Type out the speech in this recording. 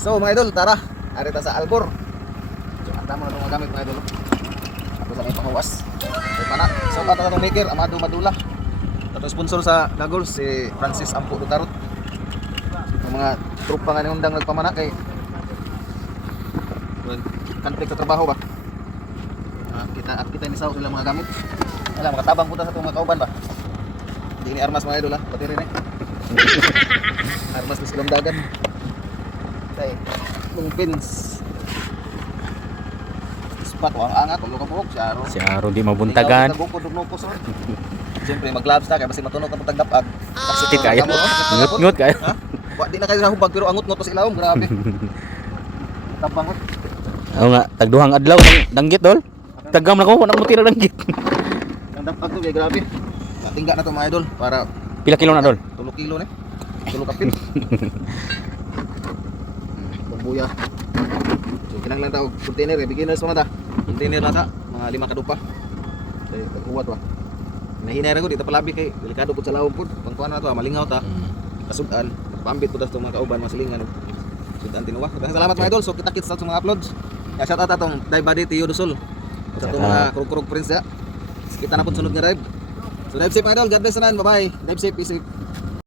So mga idol, tara. Arita sa Albor. So ang tama na itong magamit mga idol. Ako sa may pangawas. So pana. So pato na itong maker, Amado Madula. Ito sponsor sa Dagols, si Francis Ampo Dutarot. Ang mga tropa nga ni undang nagpamana kay conflict sa trabaho ba. Kita ni sao sila mga gamit. Alam, makatabang puta sa itong mga kauban ba. Hindi ni armas mga idol ha, pati rin armas ni silang dagan. Tay, mong pins. Spot ang angat, ulo ka buhok, syaro. Syaro di mabuntagan. Siyempre mag-gloves na kaya basta matunog ang tagdapag. Sakit kayo. Ngut-ngut kayo. Ha? Di na kayo rahubag pero angot-ngot pa sa ilawom, grabe. Tabangot. Oo nga, tagduhang adlaw danggit dol. Tagam na ko nang mutira danggit. Ang dapag to, grabe. Natingga na to mga idol para Pila kilo na dol? 3 kilo na. 3 kapil. Pambuya. So kinahanglan ta og container, beginners pa man ta. Container na ta, mga 5 kadupa. Kay paghuwat ba. Nahinay ra ko dito palabi kay delikado pud sa lawom pud. Pangkuan na to, malingaw ta. Kasudan, pambit pud sa mga kauban masilingan. Sudan tinuwa. Salamat mga idol. So kita-kits sa mga uploads. Ya shout out atong Dive Buddy Tio Dosol. Sa itong mga kurug-kurug friends ya. Kita na pud sunod nga dive. So dive safe mga idol. God bless na. Bye bye. Dive safe, be safe.